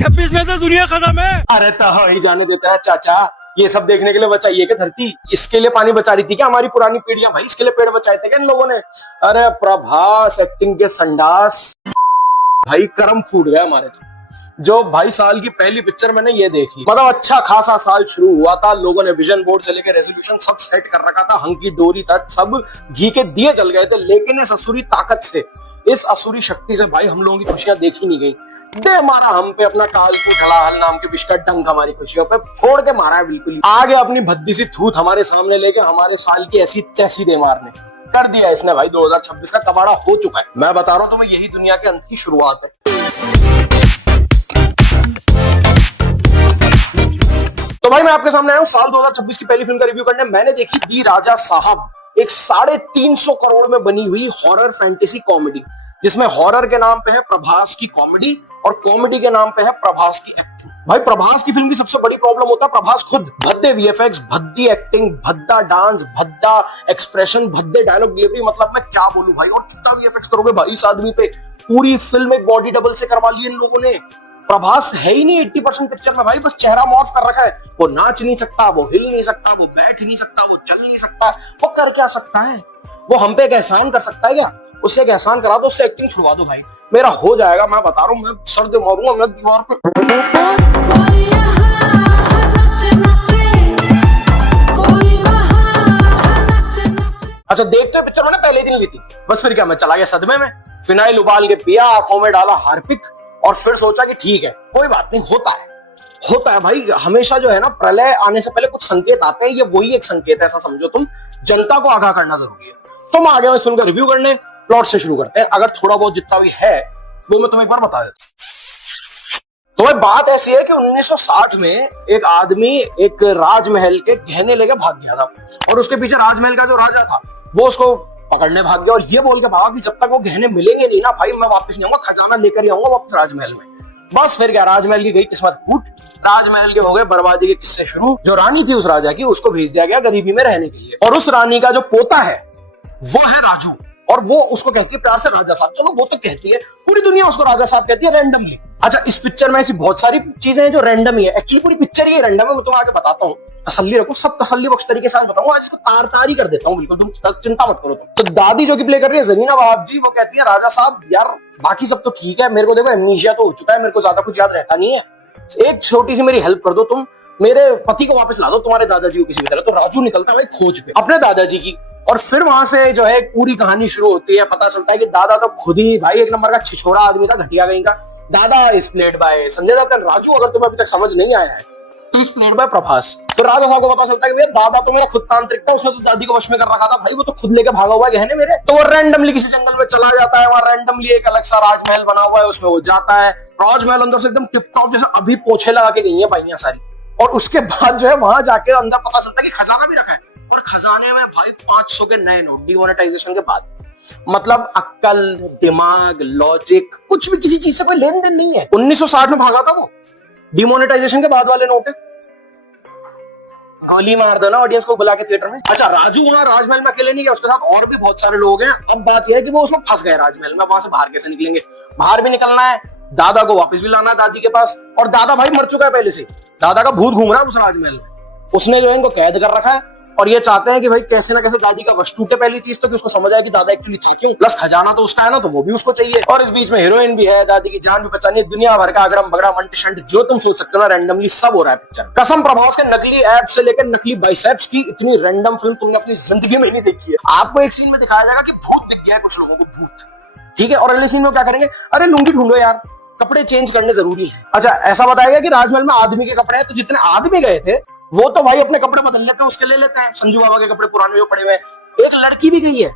2026 में तो दुनिया खत्म है। अरे तो ही जाने देता है चाचा, ये सब देखने के लिए बचाइए क्या धरती? इसके लिए पानी बचा रही थी क्या हमारी पुरानी पीढ़ियां? भाई इसके लिए पेड़ बचाए थे क्या इन लोगों ने? अरे प्रभास एक्टिंग के संडास, भाई कर्म फूट गया हमारे तो। जो भाई साल की पहली पिक्चर मैंने ये देख ली, मतलब अच्छा खासा साल शुरू हुआ था, लोगों ने विजन बोर्ड से लेकर रेजोल्यूशन सब सेट कर रखा था, हंकी डोरी तक सब घी के दिए जल गए थे, लेकिन इस असुरी ताकत से, इस असुरी शक्ति से भाई हम लोगों की खुशियां देखी नहीं गई। दे मारा हम पे अपना कालकूट हलाहल नाम के विष का डंक हमारी खुशियों पे फोड़ के मारा है बिल्कुल ही। आगे अपनी भद्दी सी थूत हमारे सामने लेके हमारे साल की ऐसी तैसी दे मारने कर दिया इसने भाई। 2026 का कबाड़ा हो चुका है, मैं बता रहा हूं तुम्हें, यही दुनिया के अंत की शुरुआत है। तो भाई मैं आपके सामने आया हूं साल 2026 की पहली फिल्म का रिव्यू करने। मैंने देखी दी राजा साहब, एक 350 करोड़ में बनी हुई हॉरर फैंटेसी कॉमेडी, जिसमें हॉरर के नाम पे है प्रभास की कॉमेडी और कॉमेडी के नाम पे है प्रभास की एक्टिंग। भाई प्रभास की फिल्म की सबसे बड़ी प्रॉब्लम होता है प्रभास खुद। भद्दे वीएफएक्स, भद्दी एक्टिंग, भद्दा डांस, भद्दा एक्सप्रेशन, भद्दे डायलॉग डिलीवरी, मतलब मैं क्या बोलूं भाई। और कितना वीएफएक्स करोगे भाई इस आदमी पे? पूरी फिल्म एक बॉडी डबल से करवा ली इन लोगों ने। प्रभास है ही नहीं 80% पिक्चर में भाई, बस चेहरा मॉर्फ कर रखा है। वो नाच नहीं सकता, वो हिल नहीं सकता, वो बैठ नहीं सकता, वो चल नहीं सकता, वो कर क्या सकता है? वो हम पे एक एहसान कर सकता है क्या? उससे एक एहसान करा दो, उससे एक्टिंग छुड़वा दो भाई, मेरा हो जाएगा। मैं बता रहा हूँ, मैं सर दे मारूंगा मैं दीवार पे। अच्छा देखते पिक्चर मैंने पहले दिन ली थी, बस फिर क्या मैं चला गया सदमे में, फिनाइल उबाल के पिया, आंखों में डाला हार्पिक और फिर सोचा कि ठीक है कोई बात नहीं, होता है भाई। हमेशा जो है ना, प्रलय आने से पहले कुछ संकेत आते हैं, ये वही एक संकेत है, ऐसा समझो तुम। जनता को आगाह करना जरूरी है। तुम आगे इस फिल्म का रिव्यू करने, प्लॉट से शुरू करते हैं। अगर थोड़ा बहुत जितना भी है वो मैं तुम्हें एक बार बता देता हूं। तो भाई बात ऐसी है कि 1960 में एक आदमी एक राजमहल के गहने लेके भाग गया था, और उसके पीछे राजमहल का जो राजा था वो उसको पकड़ने भाग गया और ये बोल के भागा कि जब तक वो गहने मिलेंगे नहीं ना भाई, मैं वापस नहीं आऊंगा, खजाना लेकर ही आऊंगा वापस राजमहल में। बस फिर क्या, राजमहल की गई किस्मत फूट, राजमहल के हो गए बर्बादी के किस्से शुरू। जो रानी थी उस राजा की, उसको भेज दिया गया गरीबी में रहने के लिए, और उस रानी का जो पोता है वो है राजू, और वो उसको कहती है प्यार से राजा साहब। चलो वो तो कहती है, पूरी दुनिया उसको राजा साहब कहती है रैंडमली। अच्छा इस पिक्चर में ऐसी बहुत सारी चीजें हैं जो रैंडम ही है, एक्चुअली पूरी पिक्चर ही रैंडम है। मैं तो आगे बताता हूँ, तसल्ली रखो, सब तसल्ली बख्श तरीके से बताऊंगा। आज इसको तार तार ही कर देता हूँ बिल्कुल, तुम चिंता मत करो। तो दादी जो की प्ले कर रही है जरीना वहाब जी, वो कहती है राजा साहब यार बाकी सब तो ठीक है, मेरे को देखो एमनीशिया तो हो चुका है, मेरे को ज्यादा कुछ याद रहता नहीं है, एक छोटी सी मेरी हेल्प कर दो, तुम मेरे पति को वापस ला दो तुम्हारे दादाजी को किसी भी तरह। तो राजू निकलता है भाई खोज पे अपने दादाजी की, और फिर वहां से जो है पूरी कहानी शुरू होती है। पता चलता है कि दादा तो खुद ही भाई एक नंबर का छिछोरा आदमी था, घटिया कहीं का। Dada is played by Sanjay Dutt. Raju अगर तुम्हें अभी तक समझ नहीं आया है तो इज प्लेड बाय प्रभास। फिर राजा साहब को पता चलता है कि भैया दादा तो मेरा खुद तांत्रिक था, उसने तो दादी को वश में कर रखा था भाई, वो तो खुद लेके भागा हुआ है गहने मेरे। तो वो रैंडमली किसी जंगल में चला जाता है, वहां रैंडमली एक अलग सा राजमहल बना हुआ है, उसमें वो जाता है। राजमहल अंदर से एकदम टिप टॉप जैसे अभी पोछे लगा के गई है भाइयां सारी, और उसके बाद जो है वहां जाके अंदर पता चलता है कि खजाना भी रखा है, और खजाने में भाई 500 के नए नोट डिमोनेटाइजेशन के बाद। मतलब अक्ल, दिमाग, लॉजिक, कुछ भी किसी चीज से कोई लेन देन नहीं है। 1960 में भागा था वो, डिमोनेटाइजेशन के बाद वाले नोट है। गोली मार दो ना ऑडियंस को बुला के थिएटर में। अच्छा राजू वहां राजमहल में अकेले नहीं गया, उसके साथ और भी बहुत सारे लोग हैं। अब बात यह है कि वो उसमें फंस गए राजमहल में, वहां से बाहर कैसे निकलेंगे? बाहर भी निकलना है, दादा को वापस भी लाना है दादी के पास, और दादा भाई मर चुका है पहले से, दादा का भूत घूम रहा है उस राजमहल में, उसने जो है इनको कैद कर रखा है। और ये चाहते हैं कि भाई कैसे ना कैसे दादी का वश टूटे। पहली चीज तो कि उसको समझ आया कि दादा एक्चुअली था क्यों, प्लस खजाना तो उसका है ना, तो वो भी उसको चाहिए। और इस बीच में हीरोइन भी है, दादी की जान भी बचानी है, दुनिया भर का अगरम बगड़ा मंट शंट जो तुम सोच सकते हो ना, रैंडमली सब हो रहा है पिक्चर। कसम प्रभास के नकली एब्स से लेकर नकली बाइसेप्स की, इतनी रैंडम फिल्म तुमने अपनी जिंदगी में नहीं देखी है। आपको एक सीन में दिखाया जाएगा कि भूत दिख गया है कुछ लोगों को, भूत, ठीक है, और अगले सीन में क्या करेंगे, अरे लुंगी ढूंढो यार, कपड़े चेंज करने जरूरी है। अच्छा ऐसा बताया गया कि राजमहल में आदमी के कपड़े हैं, तो जितने आदमी गए थे वो तो भाई अपने कपड़े बदल लेते हैं, उसके ले लेते हैं, संजू बाबा के कपड़े पुराने जो पड़े हुए हैं। एक लड़की भी गई है,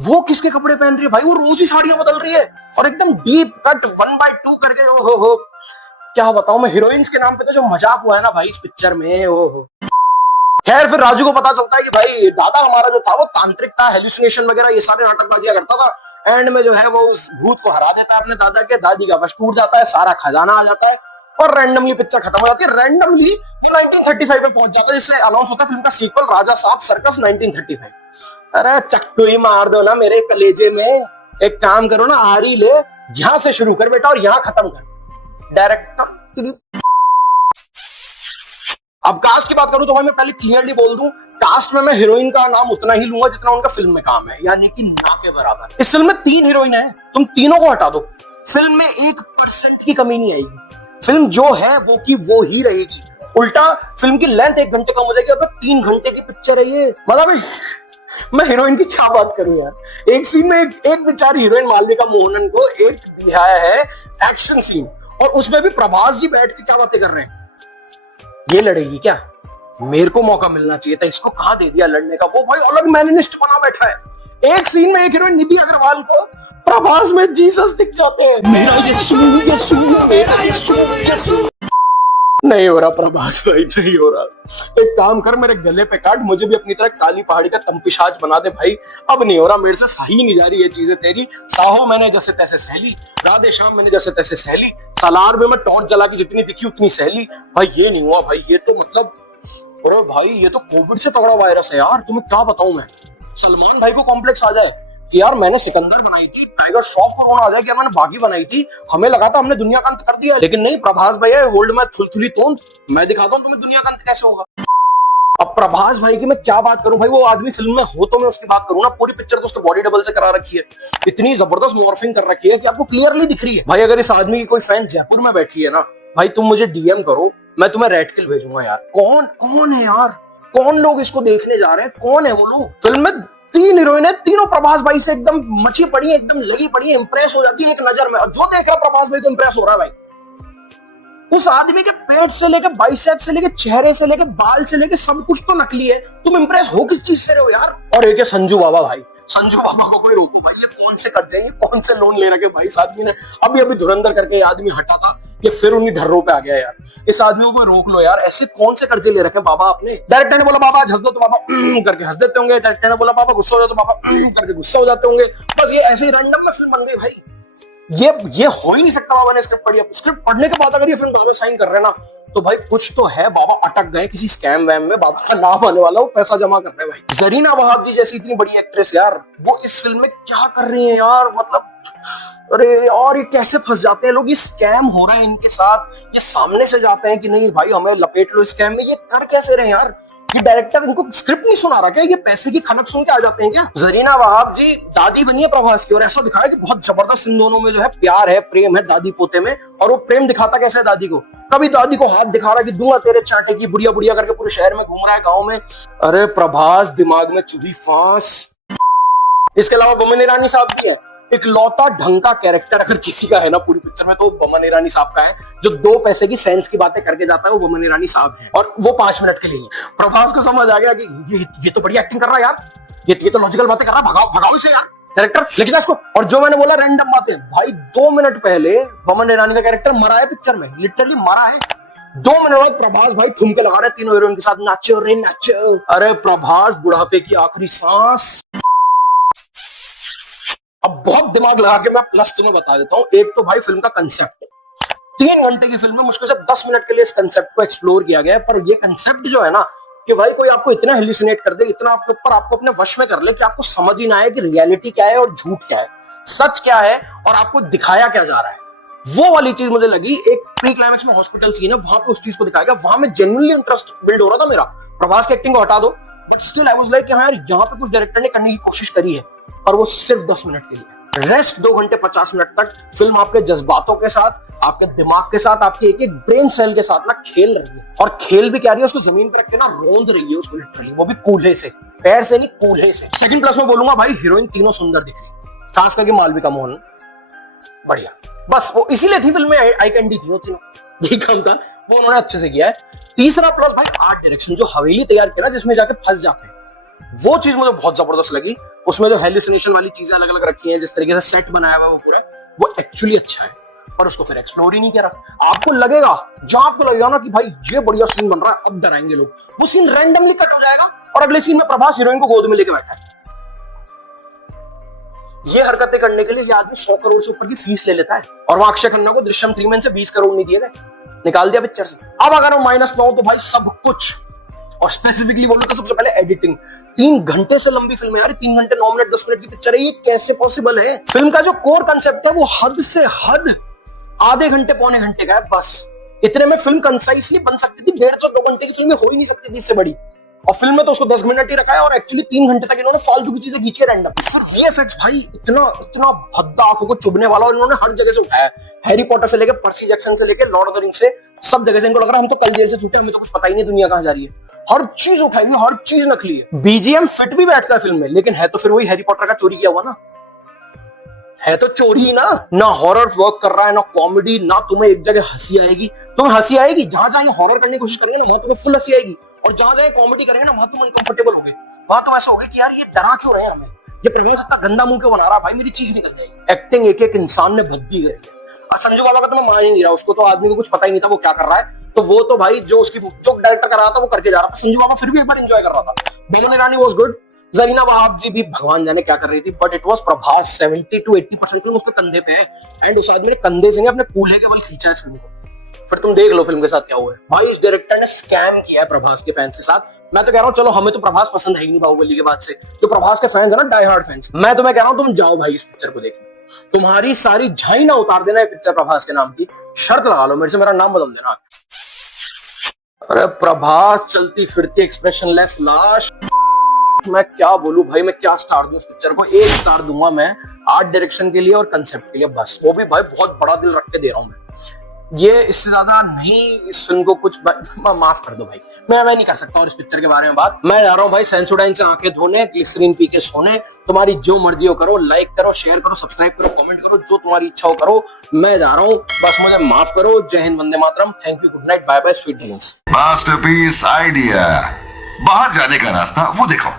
वो किसके कपड़े पहन रही है भाई, वो रोज ही साड़ियां बदल रही है, और एकदम डीप कट 1/2 करके। ओ हो क्या बताऊं मैं, हीरोइंस के नाम पे तो जो मजाक हुआ है ना भाई इस पिक्चर में, ओ हो। खैर फिर राजू को पता चलता है कि भाई दादा हमारा जो था वो तांत्रिक था, हेलुसिनेशन वगैरह ये सारे नाटकबाजियां करता था। एंड में जो है वो उस भूत को हरा देता है अपने दादा के, दादी का वश टूट जाता है, सारा खजाना आ जाता है, और रैंडमली पिक्चर खत्म हो जाती है। रैंडमली 1935 में पहुंच जाता है, जिससे अनाउंस होता है फिल्म का सीक्वल राजा साहब सर्कस 1935। अरे चक्कू ही मार दो ना मेरे कलेजे में, एक काम करो ना, आरी ले, यहां से शुरू कर बेटा और यहां खत्म कर। डायरेक्टर तेरी। अब कास्ट की बात करूं तो भाई मैं पहले क्लियरली बोल दूं, कास्ट में मैं हीरोइन का नाम उतना ही लूंगा जितना उनका फिल्म में काम है, यानी कि ना के बराबर। इस फिल्म में 3 हीरोइन है, तुम तीनों को हटा दो, फिल्म में 1% की कमी नहीं आएगी। फिल्म जो है वो की वो ही रहेगी। उल्टा फिल्म की लेंथ 1 घंटे कम हो जाएगी। अब 3 घंटे की पिक्चर है ये। मतलब मैं हीरोइन की क्या बात करूं यार। एक सीन में एक बेचारी हीरोइन मालविका मोहनन को एक दिखाया है एक्शन सीन, और उसमें भी प्रभास जी बैठ के क्या बातें कर रहे हैं, ये लड़ेगी क्या, मेरे को मौका मिलना चाहिए था, इसको कहां दे दिया लड़ने का। वो भाई अलग मैनिनिस्ट बना बैठा है। एक सीन में एक हीरोइन निधि अग्रवाल को प्रभास में जीसस दिख जाते हैं। मेरा यीशु यीशु मेरा यीशु यीशु। नहीं हो रहा प्रभास भाई, नहीं हो रहा। एक काम कर, मेरे गले पे काट, मुझे भी अपनी तरह काली पहाड़ी का तमपिशाच बना दे भाई। अब नहीं हो रहा, मेरे से सही नहीं जा रही ये चीजें तेरी। साहो मैंने जैसे तैसे सहली, राधे श्याम मैंने जैसे तैसे सहली, सालार में मैं टॉर्च जला के जितनी दिखी उतनी सहली। भाई ये नहीं हुआ भाई, ये तो मतलब, अरे भाई ये तो कोविड से तगड़ा वायरस है यार, तुम्हें क्या बताऊं मैं। सलमान भाई को कॉम्प्लेक्स आ जाए कि यार मैंने सिकंदर बनाई थी, टाइगर श्रॉफ को रोना आ जाए कि मैंने बागी बनाई थी, हमें लगा था हमने दुनिया का अंत कर दिया, लेकिन नहीं, प्रभास भैया होल्ड में थुलथुली तोंद, मैं दिखाता हूँ तुम्हें दुनिया का अंत कैसे होगा। अब प्रभास भाई की मैं क्या बात करूं भाई, वो आदमी फिल्म में हो तो मैं उसकी बात करूं ना, पूरी पिक्चर तो उसने बॉडी डबल से करा रखी है, इतनी जबरदस्त मॉर्फिंग कर रखी है कि आपको क्लियरली दिख रही है। भाई अगर इस आदमी की कोई फैन जयपुर में बैठी है ना भाई, तुम मुझे डीएम करो, मैं तुम्हें रेड किल भेजूंगा यार। कौन कौन है यार, कौन लोग इसको देखने जा रहे हैं, कौन है वो लोग। फिल्म में 3 हीरोइन है, तीनों प्रभास भाई से एकदम मची पड़ी है, एकदम लगी पड़ी है, इंप्रेस हो जाती है एक नजर में। और जो देख रहा प्रभास भाई को इंप्रेस हो रहा है भाई। उस आदमी के पेट से लेके बाइसेप से लेके चेहरे से लेके बाल से लेके सब कुछ तो नकली है, तुम इंप्रेस हो किस चीज से रहे हो यार। और एक है संजू बाबा भाई, संजू बाबा को कोई रोको भाई, ये कौन से कर जाएंगे, कौन से लोन ले रखे भाई इस आदमी ने। अभी अभी धुरंधर करके आदमी हटा था, ये फिर उन्हीं ढर्रों पे आ गया यार। इस आदमी को कोई रोक लो यार, ऐसे कौन से कर्जे ले रखे बाबा आपने। डायरेक्टर ने बोला बाबा आज हंस दो तो बाबा करके हंस देते होंगे, डायरेक्टर ने बोला बाबा गुस्सा हो जाओ तो बाबा करके गुस्सा हो जाते होंगे। बस ये ऐसे ही रैंडम में फिल्म बन गई भाई। ये हो ही नहीं सकता। बाबा ने स्क्रिप्ट पढ़ी, स्क्रिप्ट पढ़ने के बाद अगर ये फिल्म बाबा साइन कर रहे हैं ना, तो भाई कुछ तो है, बाबा अटक गए किसी स्कैम वैम में, बाबा का नाम आने वाला, वो पैसा जमा कर रहे हैं भाई। जरीना वहाब जी जैसी इतनी बड़ी एक्ट्रेस यार, वो इस फिल्म में क्या कर रही है यार, मतलब अरे यार ये कैसे फंस जाते हैं लोग, ये स्कैम हो रहा है इनके साथ, ये सामने से जाते हैं कि नहीं भाई हमें लपेट लो स्कैम में, ये कर कैसे रहे यार। ये डायरेक्टर उनको स्क्रिप्ट नहीं सुना रहा क्या, ये पैसे की खनक सुन के आ जाते हैं क्या। जरीना वहाब जी दादी बनी है प्रभास की, और ऐसा दिखाया कि बहुत जबरदस्त इन दोनों में जो है प्यार है, प्रेम है दादी पोते में। और वो प्रेम दिखाता कैसे है दादी को, कभी दादी को हाथ दिखा रहा कि दूंगा तेरे चांटे की, बुढ़िया बुढ़िया करके पूरे शहर में घूम रहा है गाँव में। अरे प्रभास दिमाग में चुभी फांस। इसके अलावा बमन ईरानी साहब की है, इकलौता ढंग का कैरेक्टर अगर किसी का है ना पूरी पिक्चर में तो बमन ईरानी साहब का है, जो 2 पैसे की सेंस की बातें करके जाता है वो बमन ईरानी साहब है, और वो 5 मिनट के लिए। प्रभास को समझ आ गया कि ये तो बढ़िया एक्टिंग कर रहा है यार, ये तो लॉजिकल बातें कर रहा है, भगाओ भगाओ इसे यार, कैरेक्टर लेके जा इसको। और जो मैंने बोला रैंडम बातें, भाई 2 मिनट पहले बमन ईरानी का कैरेक्टर मरा है पिक्चर में, लिटरली मरा है। 2 मिनट बाद प्रभास भाई ठुमके लगा रहे तीनों हीरोइन के साथ, नाचो रे नाचो। अरे प्रभास बुढ़ापे की आखिरी सांस। अब बहुत दिमाग लगा के मैं प्लस तुम्हें बता देता हूं। एक तो भाई फिल्म का कंसेप्ट, 3 घंटे की फिल्म में मुश्किल से 10 मिनट के लिए इस कंसेप्ट को एक्सप्लोर किया गया है, पर ये कंसेप्ट जो है ना कि भाई कोई आपको इतना हेलुसिनेट कर दे, इतना आपके ऊपर आपको अपने वश में कर ले कि आपको समझ ही ना आए कि रियलिटी क्या है और झूठ क्या है, सच क्या है और आपको दिखाया क्या जा रहा है। वो वाली चीज मुझे लगी। एक प्री क्लाइमेक्स में हॉस्पिटल सीन है, वहां पे उस चीज को दिखाया गया, वहां में जेन्युइनली इंटरेस्ट बिल्ड हो रहा था मेरा। प्रभास की एक्टिंग को हटा दो, but still I was like यार यहाँ पे कुछ डायरेक्टर ने करने की कोशिश करी है, और वो सिर्फ 10 मिनट के लिए। रेस्ट 2 घंटे 50 मिनट तक फिल्म आपके जज्बातों के साथ, आपके दिमाग के साथ, आपके एक एक ब्रेन सेल के साथ ना खेल रही है। और खेल भी क्या रही है, उसको जमीन पर रख के ना रोंद रही है उसको लिटरली, वो भी कूल्हे से, पैर से नहीं कूल्हे से। सेकंड प्लस में बोलूंगा भाई हीरोइन तीनों सुंदर दिख रही, खास करके मालविका मोहन बढ़िया, बस वो इसीलिए थी फिल्म में, आई कैंडी थी वो तीनों, यही काम था, वो उन्होंने अच्छे से किया है। तीसरा प्लस भाई आर्ट डायरेक्शन, जो हवेली तैयार किया जिसमें जाके फंस जाते हैं, वो चीज मुझे बहुत जबरदस्त लगी। उसमें जो हेलुसिनेशन वाली चीजें अलग अलग रखी हैं, जिस तरीके से सेट बनाया हुआ वो पूरा, वो एक्चुअली अच्छा है, पर उसको फिर एक्सप्लोर ही नहीं करा। आपको लगेगा, जहां आपको लगेगा ना कि भाई ये बढ़िया सीन बन रहा है, अब डराएंगे लोग, वो सीन रैंडमली कट हो जाएगा और अगले सीन में प्रभास हीरोइन को गोद में लेके बैठा है। ये हरकतें करने के लिए ये आदमी 100 करोड़ से ऊपर की फीस ले लेता है, और वहां अक्षय खन्ना को दृश्यम 3 में से 20 करोड़ नहीं दिए गए, निकाल दिया पिक्चर से। अब अगर वो माइनस में हो तो भाई सब कुछ, और स्पेसिफिकली बोलो तो सबसे पहले एडिटिंग। 3 घंटे से लंबी फिल्म है यार, 3 घंटे 9 मिनट 10 मिनट की पिक्चर है, ये कैसे पॉसिबल है। फिल्म का जो कोर कंसेप्ट है वो हद से हद आधे घंटे पौने घंटे का है बस, इतने में फिल्म कंसाइसली बन सकती थी, 1.5 से 2 घंटे की फिल्म हो ही नहीं सकती थी इससे बड़ी। और फिल्म में तो उसको 10 मिनट ही रखा है और एक्चुअली 3 घंटे तक इन्होंने फालतू की चीजें खींची है रैंडम। फिर वीएफएक्स भाई इतना इतना भद्दा, आंखों को चुभने वाला, और इन्होंने हर जगह से उठाया, हैरी पॉटर से लेके पर्सी जैक्सन से लेके लॉर्ड ऑफ द रिंग्स से, सब जगह से। इनको लग रहा है हम तो कल जेल से छूटे, हमें तो कुछ पता ही नहीं दुनिया कहां जा रही है। हर चीज उठाई हुई, हर चीज नकली है। बीजीएम फिट भी बैठता है फिल्म में, लेकिन है तो फिर वही हैरी पॉटर का चोरी किया हुआ ना, है तो चोरी ना हॉरर वर्क कर रहा है, ना कॉमेडी, ना तुम्हें एक जगह हंसी आएगी। तुम्हें हंसी आएगी जहां जहां हॉरर करने की कोशिश करेंगे ना, वहां तुम्हें फुल हंसी आएगी, और जहां जहां कॉमेडी करेंगे ना, वहां तुम अनकंफर्टेबल हो गए, वहां तुम ऐसा हो गए कि यार ये डरा क्यों रहे हैं हमें, ये प्रभास इतना गंदा मुंह क्यों बना रहा, भाई मेरी चीज निकल जाएगी। एक्टिंग एक एक इंसान ने भद्दी करी है। और संजू बाबा का तो मैं मान ही नहीं रहा, उसको तो आदमी को कुछ पता ही नहीं था वो क्या कर रहा है, तो वो तो भाई जो डायरेक्टर कर रहा था वो करके जा रहा था। संजू बाबा फिर भी एक बार एंजॉय कर रहा था। बेगम ईरानी वाज गुड, जरीना वहाब जी भी भगवान जाने क्या कर रही थी, but it was Prabhas. 70 to 80% film उसके कंधे पे है, एंड उस आदमी ने कंधे से अपने कूल्हे के बल खींचा है इस फिल्म को। फिर तुम देख लो फिल्म के साथ क्या हुआ है भाई। इस डायरेक्टर ने स्कैम किया है प्रभास के फैंस के साथ। मैं तो कह रहा हूँ चलो, हमें तो प्रभास पसंद है ही नहीं बाहुबली के बाद से, जो प्रभास के फैंस है ना, डाई हार्ड फैंस, मैं तुम्हें कह रहा हूँ तुम जाओ भाई इस पिक्चर को देखने। तुम्हारी सारी झाई ना उतार देना है पिक्चर प्रभास के नाम की, शर्त लगा लो मेरे से, मेरा नाम बदल देना। अरे प्रभास चलती फिरती एक्सप्रेशनलेस लाश, मैं क्या बोलूं भाई, मैं क्या स्टार दूं इस पिक्चर को। 1 स्टार दूंगा मैं आर्ट डायरेक्शन के लिए और कंसेप्ट के लिए, बस। वो भी भाई बहुत बड़ा दिल रख के दे रहा हूं मैं, ये इससे ज्यादा नहीं। इस फिल्म को कुछ माफ कर दो भाई, मैं नहीं कर सकता और इस पिक्चर के बारे में बात। मैं जा रहा हूं भाई सेंसोडाइन से आंखें धोने, ग्लिसरीन पी के सोने। तुम्हारी जो मर्जी हो करो, लाइक करो, शेयर करो, सब्सक्राइब करो, कमेंट करो, जो तुम्हारी इच्छा हो करो। मैं जा रहा हूं, बस मुझे माफ करो। जय हिंद, वंदे मातरम, thank you, good night, bye bye, sweet dreams. Masterpiece idea, बाहर जाने का रास्ता वो देखो।